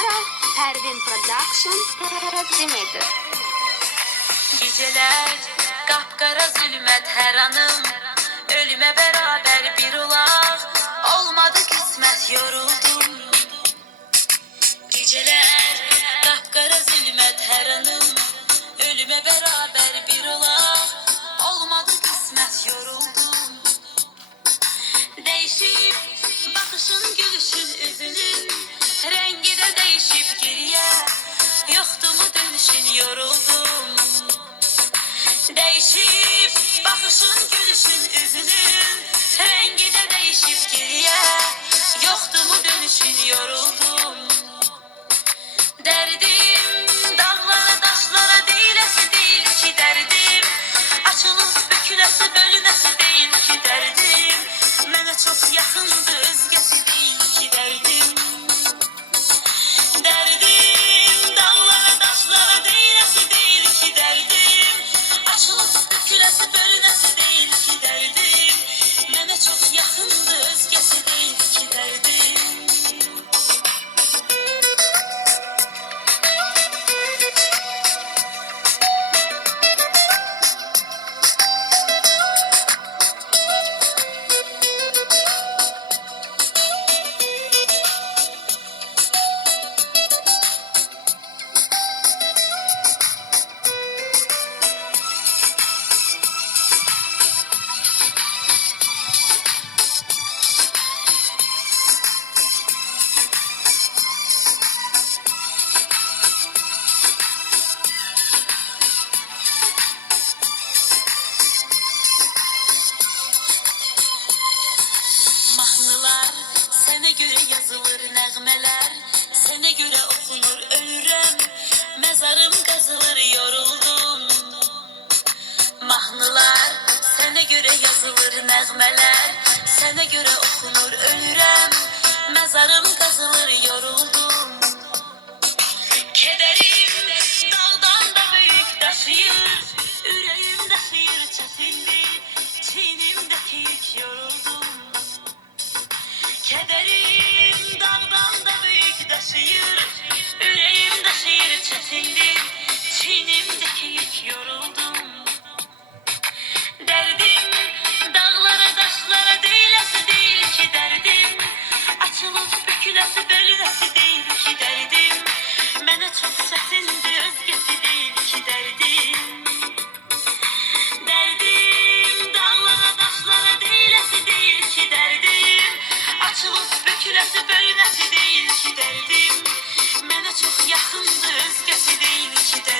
olaraq Pərvin Production təqdim edir. Geceler kapkara zulmet her anım, ölüme beraber bir olaq, olmadı kısmet yoruldum. Geceler kapkara zulmet her anım, ölüme beraber bir olaq, olmadı kısmet yoruldum. Değişip bakışın, gülüşün, üzünün, rengi de değişip geriye, yoktu mu dönüşün yoruldum. Değişip bakışın, gülüşün, üzünün, rengi de değişip geriye, yoktu mu dönüşün yoruldum. Derdim dağlara taşlara değilesi değil ki derdim, açılıp bükülesi bölünesi değil ki derdim, mənə çok yakındı özgesi değil ki derdim. Derdim dağlara taşlara değilesi değil ki derdim, açılıp bükülesi bölünesi değil ki derdim, mənə çok yakındı özgesi değil ki derdim. Mahnılar sənə görə yazılır, nəğmələr sənə görə oxunur, ölürəm, məzarım qazılır, yoruldum. Mahnılar sənə görə yazılır, nəğmələr sənə görə oxunur, ölürəm, məzarım qazılır, yoruldum. Kederim dağdan da büyük daşıyır, ürəyim daşıyır çətindir, çiynimdəki yük, yoruldum. Kederim dağdan da büyük taşıyır, yüreğim taşıyır çetindir, çiğnimdeki yük, yoruldum. Derdim dağlara taşlara değilesi değil ki derdim, açılıp bükülesi bölünesi değil ki derdim, mənə çok çətindir özgesi değil ki derdim. Derdim dağlara taşlara değilesi değil ki derdim, açılıp bükülesi bölünesi değil ki derdim, mənə çok yakındı özgesi değil ki derdim.